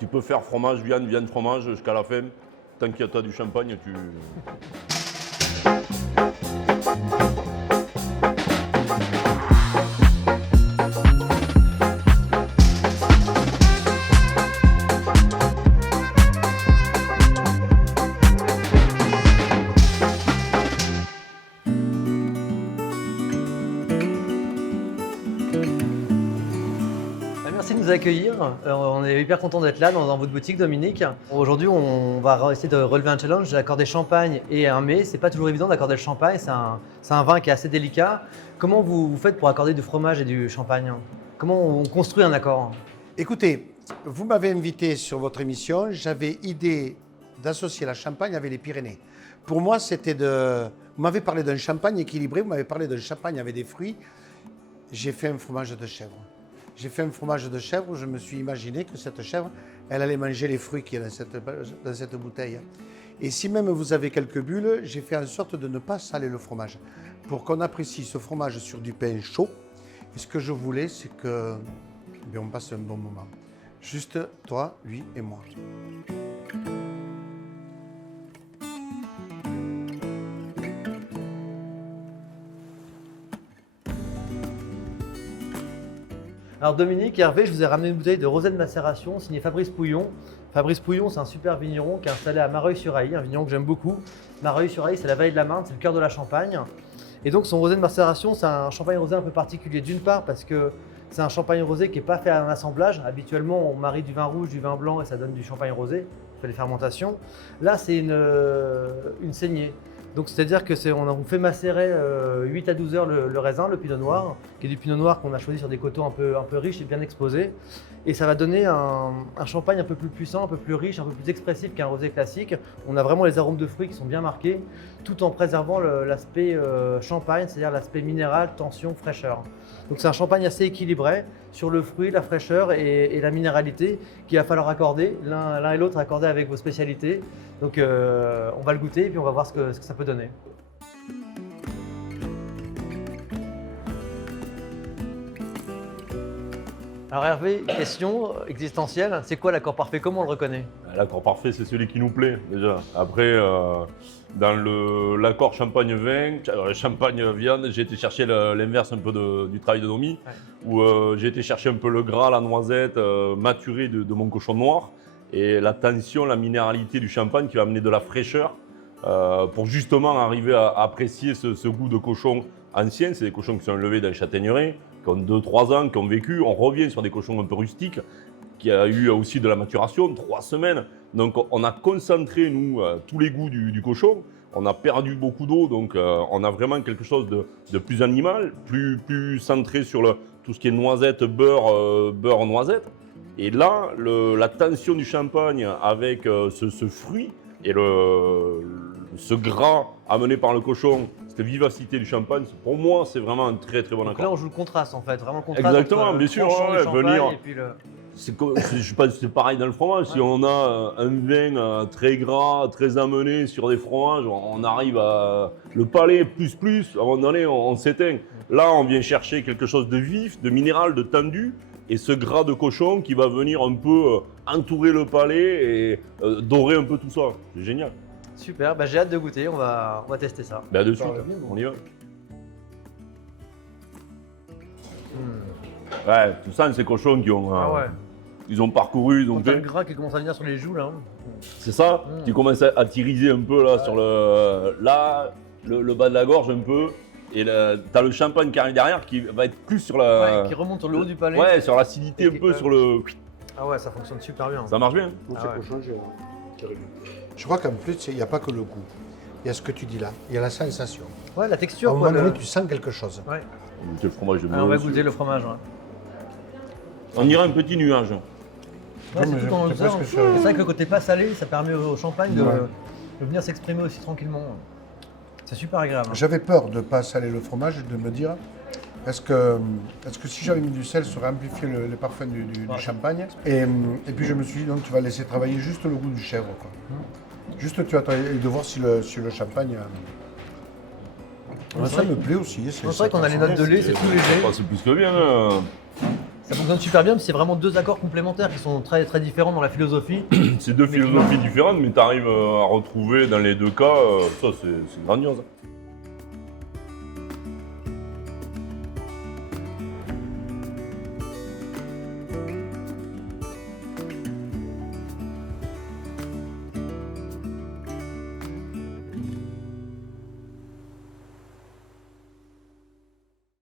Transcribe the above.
Tu peux faire fromage, viande, viande, fromage jusqu'à la fin. Tant qu'il y a du champagne, tu... Merci de nous accueillir. On est hyper content d'être là dans votre boutique, Dominique. Aujourd'hui, on va essayer de relever un challenge, d'accorder champagne et un mets. C'est pas toujours évident d'accorder le champagne, c'est un vin qui est assez délicat. Comment vous faites pour accorder du fromage et du champagne? Comment on construit un accord? Écoutez, vous m'avez invité sur votre émission, j'avais idée d'associer la champagne avec les Pyrénées. Pour moi, c'était de... Vous m'avez parlé d'un champagne équilibré, vous m'avez parlé d'un champagne avec des fruits. J'ai fait un fromage de chèvre. J'ai fait un fromage de chèvre, je me suis imaginé que cette chèvre, elle allait manger les fruits qu'il y a dans cette bouteille. Et si même vous avez quelques bulles, j'ai fait en sorte de ne pas saler le fromage, pour qu'on apprécie ce fromage sur du pain chaud. Et ce que je voulais, c'est que on passe un bon moment. Juste toi, lui et moi. Alors Dominique et Hervé, je vous ai ramené une bouteille de rosé de macération signée Fabrice Pouillon. Fabrice Pouillon, c'est un super vigneron qui est installé à Mareuil-sur-Aille, un vigneron que j'aime beaucoup. Mareuil-sur-Aille, c'est la vallée de la Marne, c'est le cœur de la Champagne. Et donc son rosé de macération, c'est un champagne rosé un peu particulier. D'une part parce que c'est un champagne rosé qui n'est pas fait en assemblage. Habituellement, on marie du vin rouge, du vin blanc et ça donne du champagne rosé. On fait les fermentations. Là, c'est une saignée. Donc c'est-à-dire que on fait macérer 8 à 12 heures le raisin, le pinot noir, qui est du pinot noir qu'on a choisi sur des coteaux un peu riches et bien exposés. Et ça va donner un champagne un peu plus puissant, un peu plus riche, un peu plus expressif qu'un rosé classique. On a vraiment les arômes de fruits qui sont bien marqués, tout en préservant l'aspect champagne, c'est-à-dire l'aspect minéral, tension, fraîcheur. Donc c'est un champagne assez équilibré sur le fruit, la fraîcheur et la minéralité qu'il va falloir accorder, l'un et l'autre accorder avec vos spécialités. Donc on va le goûter et puis on va voir ce que ça peut donner. Alors Hervé, question existentielle, c'est quoi l'accord parfait? Comment on le reconnaît? L'accord parfait, c'est celui qui nous plaît déjà. Après, dans l'accord champagne-vin, champagne-viande, j'ai été chercher l'inverse un peu du travail de Domi, où j'ai été chercher un peu le gras, la noisette maturée de mon cochon noir, et la tension, la minéralité du champagne qui va amener de la fraîcheur pour justement arriver à apprécier ce goût de cochon ancien. C'est des cochons qui sont élevés dans les châtaigneraies, qui ont 2-3 ans, qui ont vécu. On revient sur des cochons un peu rustiques, qui a eu aussi de la maturation, 3 semaines. Donc on a concentré, nous, tous les goûts du cochon. On a perdu beaucoup d'eau, donc on a vraiment quelque chose de plus animal, plus centré sur tout ce qui est noisette, beurre noisette. Et là, la tension du champagne avec ce fruit et ce gras amené par le cochon, cette vivacité du champagne, pour moi, c'est vraiment un très très bon accord. Donc là, on joue le contraste en fait, vraiment le contraste. Exactement, bien sûr, venir. Et puis Je pense que c'est pareil dans le fromage. Si on a un vin très gras, très amené sur des fromages, on arrive à le palais plus, à un moment donné, on s'éteint. Là, on vient chercher quelque chose de vif, de minéral, de tendu, et ce gras de cochon qui va venir un peu entourer le palais et dorer un peu tout ça. C'est génial. Super, j'ai hâte de goûter, on va tester ça. De suite, on y va. Ouais, tu sens ces cochons qui ont, ils ont parcouru. Donc le gras qui commence à venir sur les joues là. C'est ça, qui commence à tiriser un peu là sur le bas de la gorge un peu. Et tu as le champagne qui arrive derrière qui va être plus sur la... qui remonte sur le haut du palais. Ouais, sur l'acidité un peu, sur le... Ah ouais, ça fonctionne super bien. Ça marche bien. Je crois qu'en plus, il n'y a pas que le goût. Il y a ce que tu dis là, il y a la sensation. Ouais, la texture. À un moment donné, tu sens quelque chose. Ouais. Le fromage de on va goûter le fromage. On dirait un petit nuage. Ouais, c'est tout en hauteur. C'est vrai que le côté pas salé, ça permet au champagne de venir s'exprimer aussi tranquillement. C'est super agréable. J'avais peur de ne pas saler le fromage et de me dire est-ce que si j'avais mis du sel, ça aurait amplifié les parfums du champagne. Et puis je me suis dit donc tu vas laisser travailler juste le goût du chèvre. Quoi. Juste tu vas travailler de voir si le champagne. Ça me plaît aussi. C'est vrai qu'on a les notes de lait, c'est tout léger. C'est plus que bien. Ça fonctionne super bien, mais c'est vraiment deux accords complémentaires qui sont très, très différents dans la philosophie. C'est deux philosophies différentes, mais tu arrives à retrouver dans les deux cas, ça c'est grandiose.